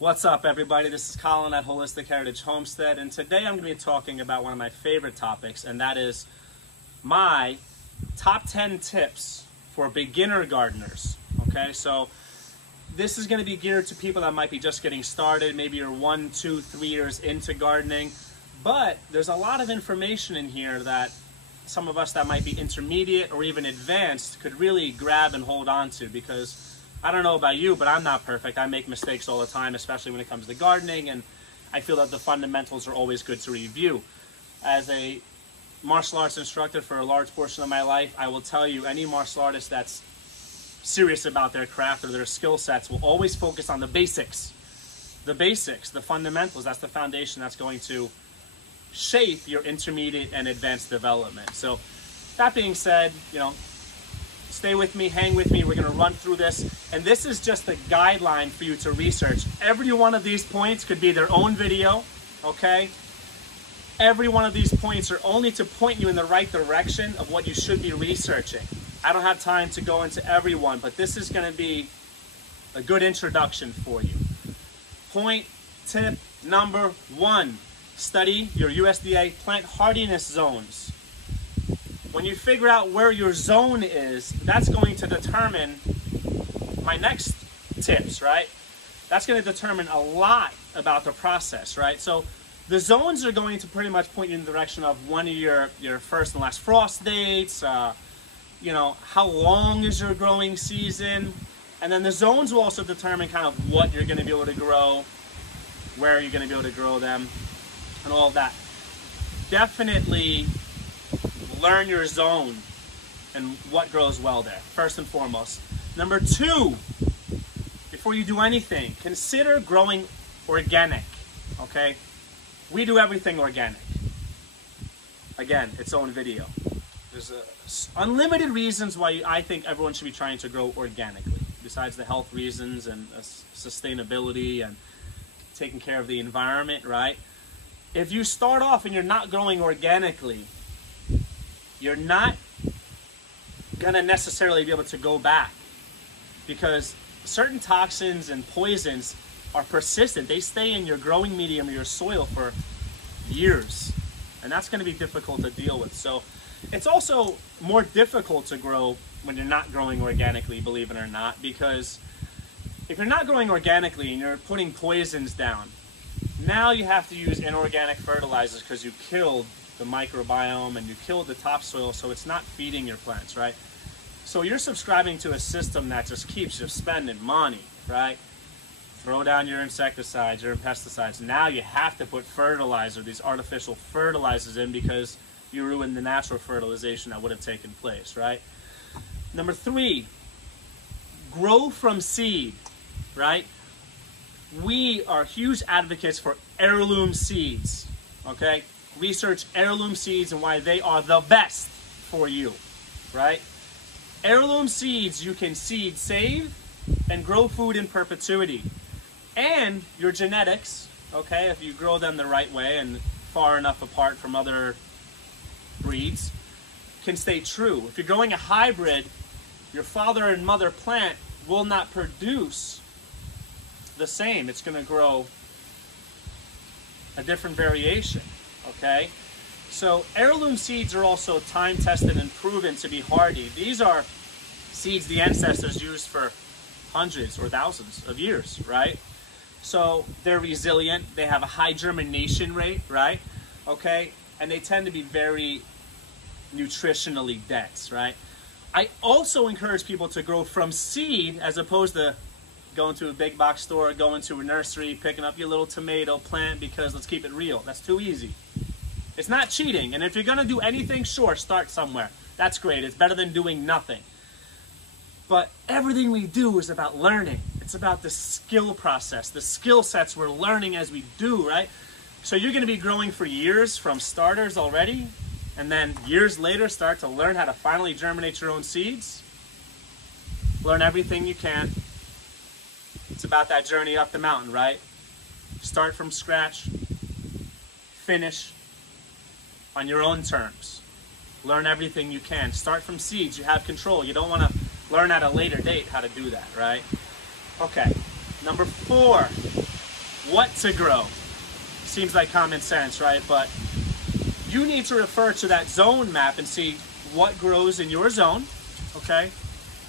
What's up, everybody? This is Colin at Holistic Heritage Homestead, and today I'm going to be talking about one of my favorite topics, and that is my top 10 tips for beginner gardeners. Okay, so this is going to be geared to people that might be just getting started. Maybe you're 1, 2, 3 years into gardening, but there's a lot of information in here that some of us that might be intermediate or even advanced could really grab and hold on to, because I don't know about you, but I'm not perfect. I make mistakes all the time, especially when it comes to gardening, and I feel that the fundamentals are always good to review. As a martial arts instructor for a large portion of my life, I will tell you, any martial artist that's serious about their craft or their skill sets will always focus on the basics. The basics, the fundamentals, that's the foundation that's going to shape your intermediate and advanced development. So that being said, stay with me, hang with me. We're going to run through this, and this is just a guideline for you to research. Every one of these points could be their own video, okay? Every one of these points are only to point you in the right direction of what you should be researching. I don't have time to go into every one, but this is going to be a good introduction for you. Tip number 1, study your USDA plant hardiness zones. When you figure out where your zone is, that's going to determine my next tips, right? That's going to determine a lot about the process, right? So the zones are going to pretty much point you in the direction of one of your first and last frost dates, how long is your growing season, and then the zones will also determine kind of what you're going to be able to grow, where you're going to be able to grow them, and all of that. Definitely learn your zone and what grows well there, first and foremost. Number 2, before you do anything, consider growing organic, okay? We do everything organic. Again, its own video. There's unlimited reasons why I think everyone should be trying to grow organically, besides the health reasons and sustainability and taking care of the environment, right? If you start off and you're not growing organically, you're not going to necessarily be able to go back, because certain toxins and poisons are persistent. They stay in your growing medium or your soil for years, and that's going to be difficult to deal with. So it's also more difficult to grow when you're not growing organically, believe it or not, because if you're not growing organically and you're putting poisons down, now you have to use inorganic fertilizers because you killed the microbiome and you killed the topsoil, so it's not feeding your plants, right? So you're subscribing to a system that just keeps you spending money, right? Throw down your insecticides, your pesticides. Now you have to put fertilizer, these artificial fertilizers in, because you ruined the natural fertilization that would have taken place, right? Number 3, grow from seed, right? We are huge advocates for heirloom seeds, okay? Research heirloom seeds and why they are the best for you, right? Heirloom seeds, you can seed save and grow food in perpetuity. And your genetics, okay, if you grow them the right way and far enough apart from other breeds, can stay true. If you're growing a hybrid, your father and mother plant will not produce the same. It's going to grow a different variation. Okay, so heirloom seeds are also time-tested and proven to be hardy. These are seeds the ancestors used for hundreds or thousands of years, right? So they're resilient, they have a high germination rate, right? Okay, and they tend to be very nutritionally dense, right? I also encourage people to grow from seed as opposed to going to a big box store, going to a nursery, picking up your little tomato plant, because let's keep it real, that's too easy. It's not cheating, and if you're going to do anything, sure, start somewhere. That's great. It's better than doing nothing. But everything we do is about learning. It's about the skill process, the skill sets we're learning as we do, right? So you're going to be growing for years from starters already, and then years later start to learn how to finally germinate your own seeds. Learn everything you can. It's about that journey up the mountain, right? Start from scratch, finish on your own terms. Learn everything you can. Start from seeds. You have control. You don't want to learn at a later date how to do that, right? Okay. Number 4, what to grow. Seems like common sense, right? But you need to refer to that zone map and see what grows in your zone, okay?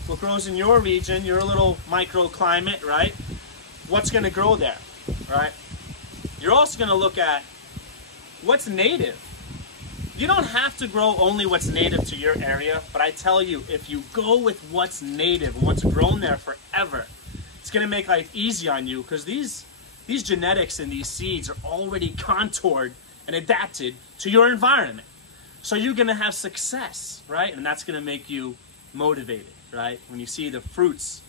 What grows in your region, your little microclimate, right? What's gonna grow there, right? You're also gonna look at what's native. You don't have to grow only what's native to your area, but I tell you, if you go with what's native and what's grown there forever, it's gonna make life easy on you, because these genetics and these seeds are already contoured and adapted to your environment. So you're gonna have success, right? And that's gonna make you motivated, right? When you see the fruits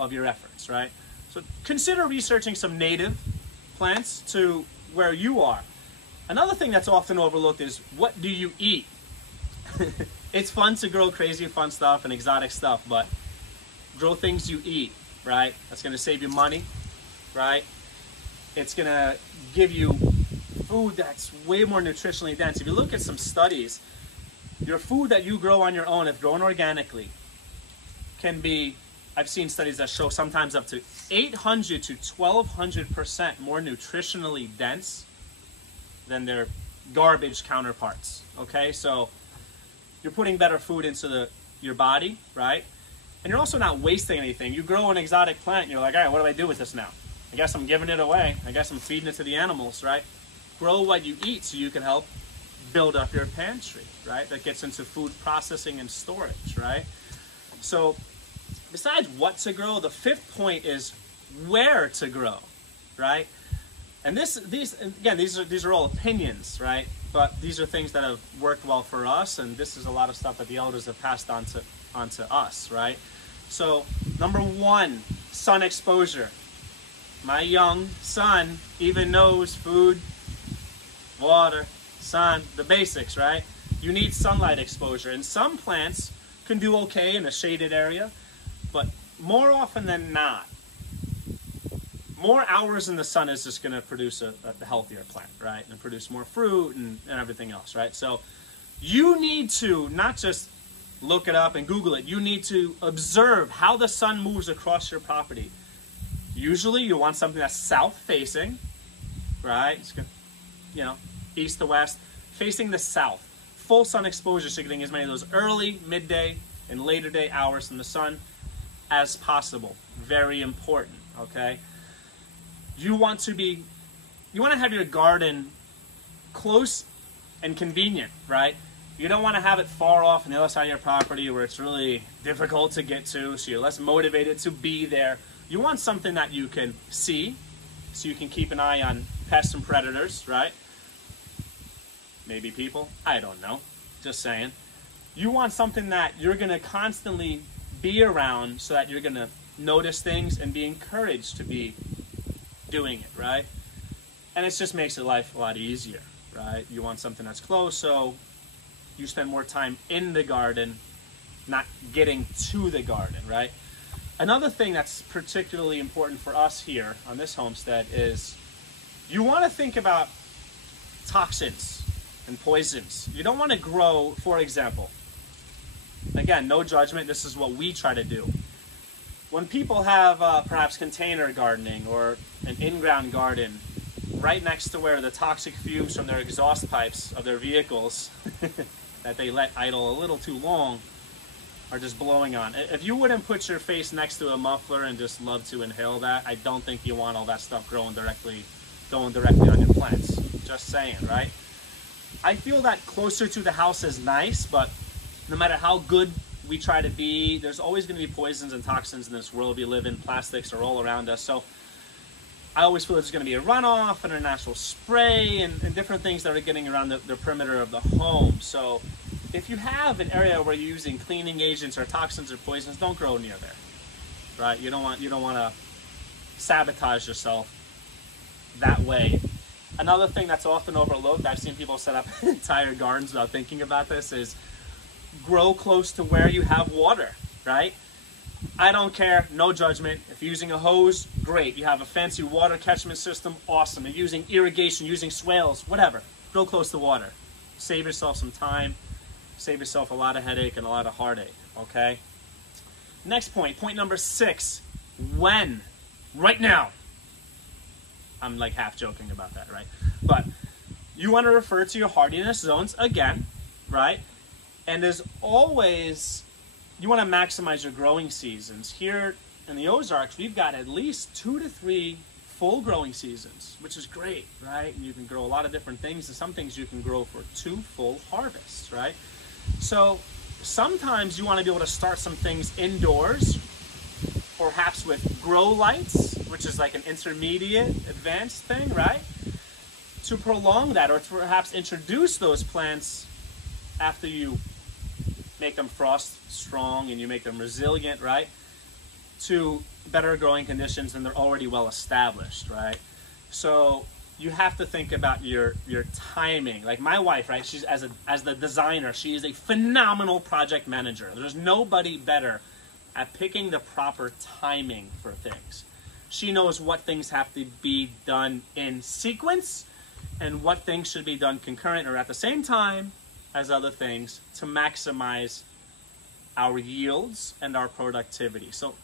of your efforts, right? So consider researching some native plants to where you are. Another thing that's often overlooked is, what do you eat? It's fun to grow crazy fun stuff and exotic stuff, but grow things you eat, right? That's gonna save you money, right? It's gonna give you food that's way more nutritionally dense. If you look at some studies, your food that you grow on your own, if grown organically, can be, I've seen studies that show sometimes up to 800 to 1200% more nutritionally dense than their garbage counterparts, okay? So you're putting better food into your body, right? And you're also not wasting anything. You grow an exotic plant, and you're like, all right, what do I do with this now? I guess I'm giving it away. I guess I'm feeding it to the animals, right? Grow what you eat so you can help build up your pantry, right? That gets into food processing and storage, right? So besides what to grow, the fifth point is where to grow, right? And these are all opinions, right? But these are things that have worked well for us, and this is a lot of stuff that the elders have passed on to us, right? So number one, sun exposure. My young son even knows food, water, sun, the basics, right? You need sunlight exposure, and some plants can do okay in a shaded area, but more often than not, more hours in the sun is just going to produce a healthier plant, right? And produce more fruit and everything else, right? So you need to not just look it up and Google it. You need to observe how the sun moves across your property. Usually you want something that's south facing, right? It's good, east to west, facing the south. Full sun exposure, so you're getting as many of those early, midday, and later day hours from the sun as possible. Very important, okay? You want to have your garden close and convenient, right? You don't want to have it far off on the other side of your property where it's really difficult to get to, so you're less motivated to be there. You want something that you can see, so you can keep an eye on pests and predators, right? Maybe people, I don't know, just saying. You want something that you're going to constantly be around so that you're going to notice things and be encouraged to be doing it, right? And it just makes your life a lot easier, right? You want something that's close, so you spend more time in the garden, not getting to the garden, right? Another thing that's particularly important for us here on this homestead is you want to think about toxins and poisons. You don't want to grow, for example, again, no judgment, this is what we try to do. When people have perhaps container gardening or an in-ground garden right next to where the toxic fumes from their exhaust pipes of their vehicles that they let idle a little too long are just blowing on. If you wouldn't put your face next to a muffler and just love to inhale that, I don't think you want all that stuff going directly on your plants. Just saying, right? I feel that closer to the house is nice, but no matter how good we try to be, there's always going to be poisons and toxins in this world we live in. Plastics are all around us. So I always feel there's going to be a runoff and a natural spray and different things that are getting around the perimeter of the home. So if you have an area where you're using cleaning agents or toxins or poisons, don't grow near there, right? You don't want to sabotage yourself that way. Another thing that's often overlooked, I've seen people set up entire gardens without thinking about this, is grow close to where you have water, right? I don't care, no judgment. If you're using a hose, great. You have a fancy water catchment system, awesome. You're using irrigation, using swales, whatever. Grow close to water. Save yourself some time. Save yourself a lot of headache and a lot of heartache, okay? Next point number 6. When? Right now. I'm like half joking about that, right? But you want to refer to your hardiness zones again, right? And as always, you want to maximize your growing seasons. Here in the Ozarks, we've got at least 2 to 3 full growing seasons, which is great, right? And you can grow a lot of different things, and some things you can grow for 2 full harvests, right? So sometimes you want to be able to start some things indoors, perhaps with grow lights, which is like an intermediate advanced thing, right? To prolong that, or to perhaps introduce those plants after you make them frost strong and you make them resilient, right? To better growing conditions than they're already well established, right? So you have to think about your timing. Like my wife, right? She's as the designer, she is a phenomenal project manager. There's nobody better at picking the proper timing for things. She knows what things have to be done in sequence and what things should be done concurrent or at the same time as other things to maximize our yields and our productivity. So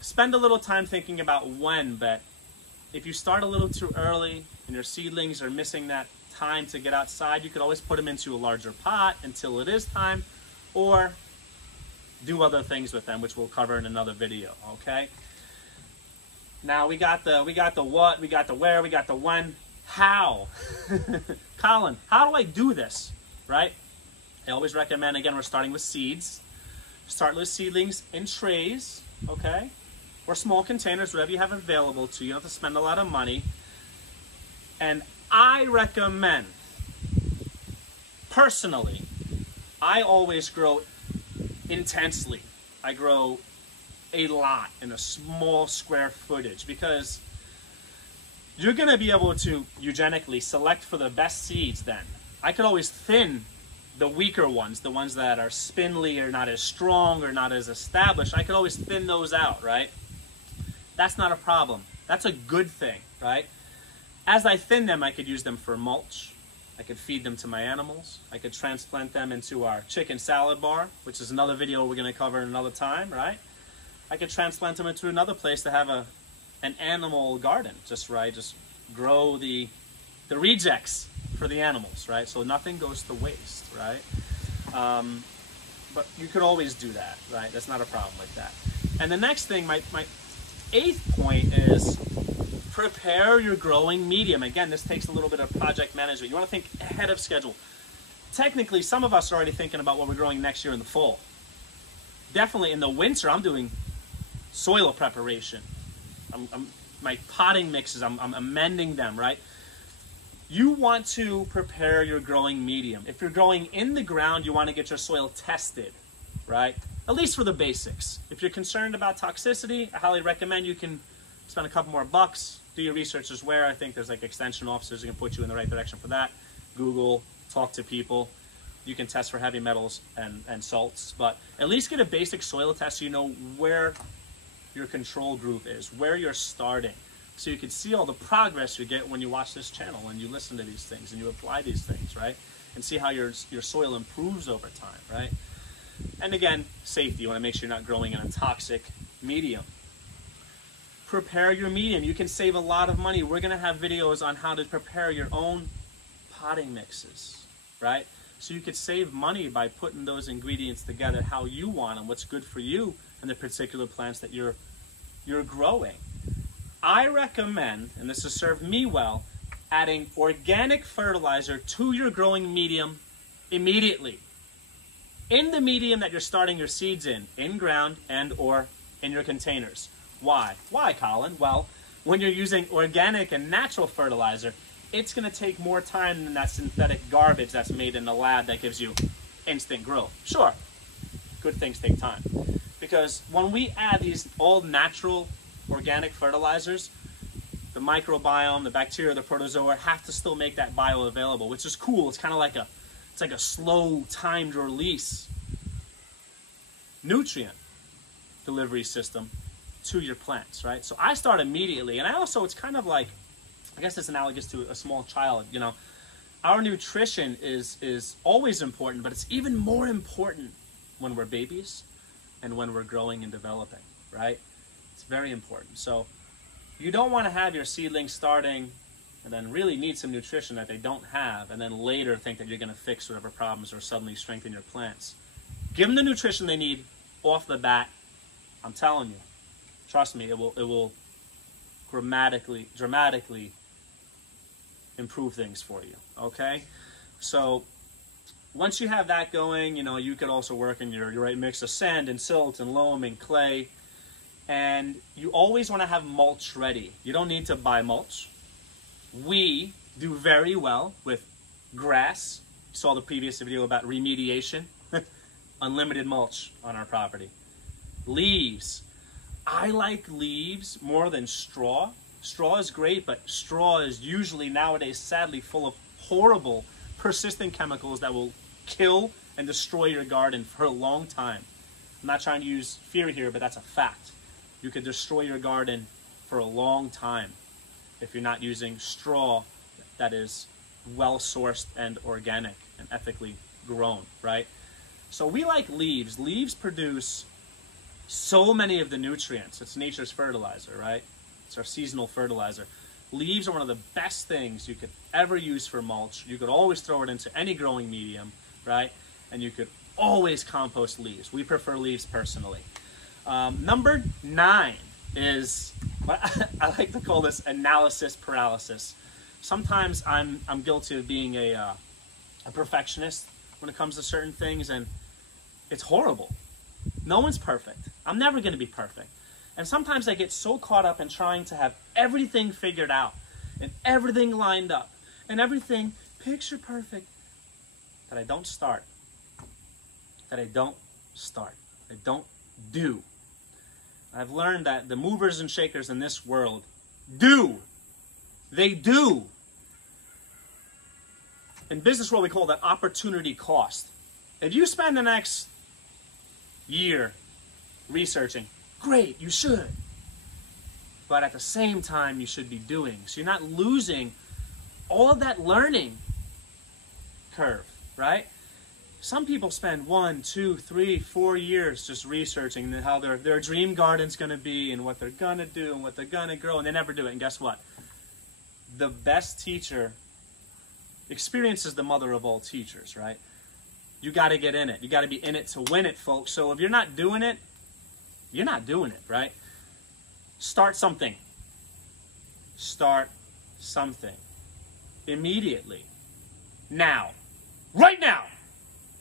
spend a little time thinking about when, but if you start a little too early and your seedlings are missing that time to get outside, you could always put them into a larger pot until it is time, or do other things with them, which we'll cover in another video, okay? Now we got the what, we got the where, we got the when. How? Colin, how do I do this, right? I always recommend, again, we're starting with seeds. Start with seedlings in trays, okay? Or small containers, whatever you have available to you. You don't have to spend a lot of money. And I recommend, personally, I always grow intensely. I grow a lot in a small square footage because you're going to be able to eugenically select for the best seeds then. I could always thin the weaker ones, the ones that are spindly or not as strong or not as established. I could always thin those out, right? That's not a problem. That's a good thing, right? As I thin them, I could use them for mulch. I could feed them to my animals. I could transplant them into our chicken salad bar, which is another video we're going to cover another time, right? I could transplant them into another place to have an animal garden, just grow the rejects for the animals, right? So nothing goes to waste, right? But you could always do that, right? That's not a problem like that. And the next thing, my 8th point is prepare your growing medium. Again, this takes a little bit of project management. You want to think ahead of schedule. Technically, some of us are already thinking about what we're growing next year in the fall. Definitely in the winter, I'm doing soil preparation. My potting mixes, I'm amending them, right? You want to prepare your growing medium. If you're growing in the ground, you want to get your soil tested, right? At least for the basics. If you're concerned about toxicity, I highly recommend you can spend a couple more bucks, do your research as where. I think there's like extension officers who can put you in the right direction for that. Google, talk to people. You can test for heavy metals and salts, but at least get a basic soil test so you know where your control group is, where you're starting. So you can see all the progress you get when you watch this channel and you listen to these things and you apply these things, right? And see how your soil improves over time, right? And again, safety. You want to make sure you're not growing in a toxic medium. Prepare your medium. You can save a lot of money. We're going to have videos on how to prepare your own potting mixes, right? So you could save money by putting those ingredients together how you want them, what's good for you and the particular plants that you're growing. I recommend, and this has served me well, adding organic fertilizer to your growing medium immediately. In the medium that you're starting your seeds in ground and or in your containers. Why? Why, Colin? Well, when you're using organic and natural fertilizer, it's going to take more time than that synthetic garbage that's made in the lab that gives you instant growth. Sure, good things take time. Because when we add these all natural organic fertilizers, the microbiome, the bacteria, the protozoa have to still make that bioavailable, which is cool. It's kind of like a slow timed release nutrient delivery system to your plants, right? So I start immediately, and I also, it's kind of like, I guess it's analogous to a small child, you know. Our nutrition is always important, but it's even more important when we're babies and when we're growing and developing, right? It's very important. So You don't want to have your seedlings starting and then really need some nutrition that they don't have, and then later think that you're going to fix whatever problems or suddenly strengthen your plants. Give them the nutrition they need off the bat. I'm telling you, trust me, it will dramatically improve things for you. Okay, so once you have that going, you know, you could also work in your right mix of sand and silt and loam and clay. And you always want to have mulch ready. You don't need to buy mulch. We do very well with grass. You saw the previous video about remediation. Unlimited mulch on our property. Leaves. I like leaves more than straw. Straw is great, but straw is usually nowadays sadly full of horrible, persistent chemicals that will kill and destroy your garden for a long time. I'm not trying to use fear here, but that's a fact. You could destroy your garden for a long time if you're not using straw that is well-sourced and organic and ethically grown, right? So we like leaves. Leaves produce so many of the nutrients. It's nature's fertilizer, right? It's our seasonal fertilizer. Leaves are one of the best things you could ever use for mulch. You could always throw it into any growing medium, right? And you could always compost leaves. We prefer leaves personally. Number 9 is, I like to call this analysis paralysis. Sometimes I'm guilty of being a perfectionist when it comes to certain things, and it's horrible. No one's perfect. I'm never going to be perfect. And sometimes I get so caught up in trying to have everything figured out and everything lined up and everything picture perfect that I don't start. I don't do. I've learned that the movers and shakers in this world do. They do. In business world, we call that opportunity cost. If you spend the next year researching, great, you should. But at the same time, you should be doing. So you're not losing all of that learning curve, right? Some people spend 1, 2, 3, 4 years just researching how their dream garden's going to be and what they're going to do and what they're going to grow, and they never do it. And guess what? The best teacher, experience is the mother of all teachers, right? You got to get in it. You got to be in it to win it, folks. So if you're not doing it, you're not doing it, right? Start something. Start something. Immediately. Now. Right now.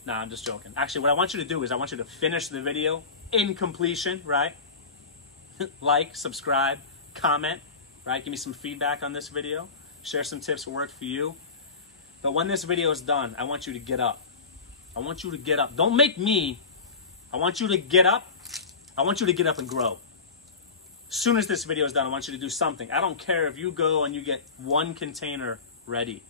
No, I'm just joking. Actually, what I want you to do is I want you to finish the video in completion, right? Like, subscribe, comment, right? Give me some feedback on this video. Share some tips that work for you. But when this video is done, I want you to get up. I want you to get up. Don't make me. I want you to get up. I want you to get up and grow. As soon as this video is done, I want you to do something. I don't care if you go and you get 1 container ready.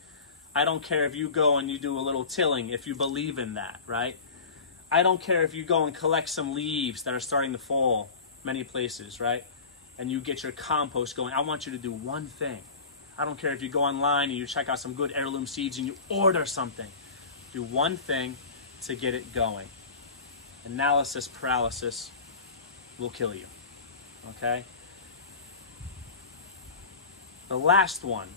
I don't care if you go and you do a little tilling if you believe in that, right? I don't care if you go and collect some leaves that are starting to fall many places, right? And you get your compost going. I want you to do one thing. I don't care if you go online and you check out some good heirloom seeds and you order something. Do one thing to get it going. Analysis paralysis will kill you, okay? The last one,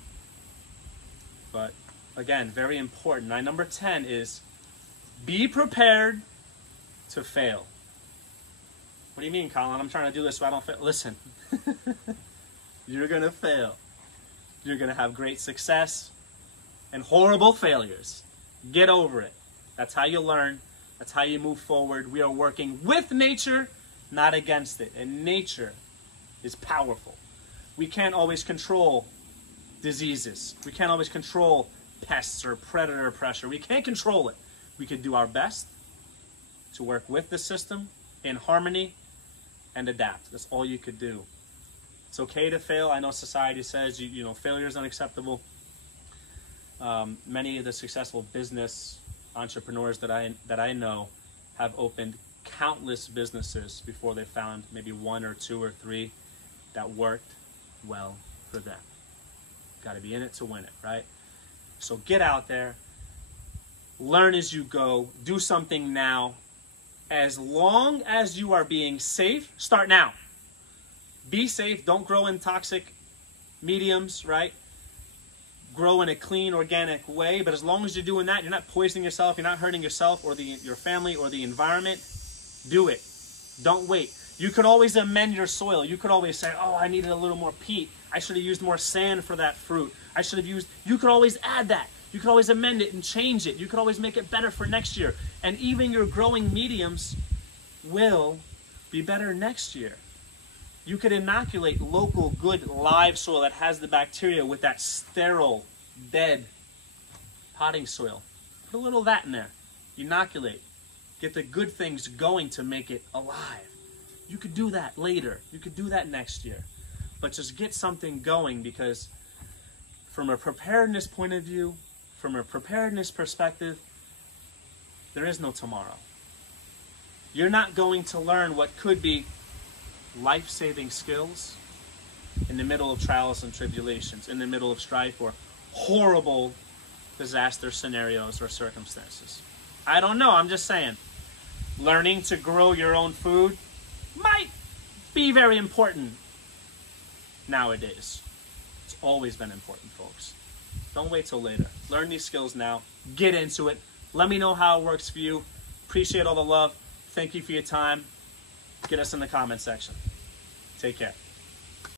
but again, very important. My number 10 is be prepared to fail. What do you mean, Colin? I'm trying to do this so I don't fail. Listen, you're going to fail. You're going to have great success and horrible failures. Get over it. That's how you learn. That's how you move forward. We are working with nature, not against it. And nature is powerful. We can't always control diseases. We can't always control pests or predator pressure. We can't control it. We can do our best to work with the system in harmony and adapt. That's all you could do. It's okay to fail. I know society says you know failure is unacceptable. Many of the successful business entrepreneurs that I know have opened countless businesses before they found maybe 1 or 2 or 3 that worked well for them. Got to be in it to win it, right? So get out there, learn as you go, do something now. As long as you are being safe, start now. Be safe, don't grow in toxic mediums, right? Grow in a clean, organic way. But as long as you're doing that, you're not poisoning yourself, you're not hurting yourself or your family or the environment, do it. Don't wait. You could always amend your soil. You could always say, oh, I needed a little more peat. I should have used more sand for that fruit. You could always add that. You could always amend it and change it. You could always make it better for next year. And even your growing mediums will be better next year. You could inoculate local, good, live soil that has the bacteria with that sterile, dead potting soil. Put a little of that in there. Inoculate. Get the good things going to make it alive. You could do that later. You could do that next year. But just get something going, because from a preparedness point of view, from a preparedness perspective, there is no tomorrow. You're not going to learn what could be life-saving skills in the middle of trials and tribulations, in the middle of strife or horrible disaster scenarios or circumstances. I don't know, I'm just saying. Learning to grow your own food might be very important nowadays. It's always been important, folks. Don't wait till later. Learn these skills now. Get into it. Let me know how it works for you. Appreciate all the love. Thank you for your time. Get us in the comment section. Take care.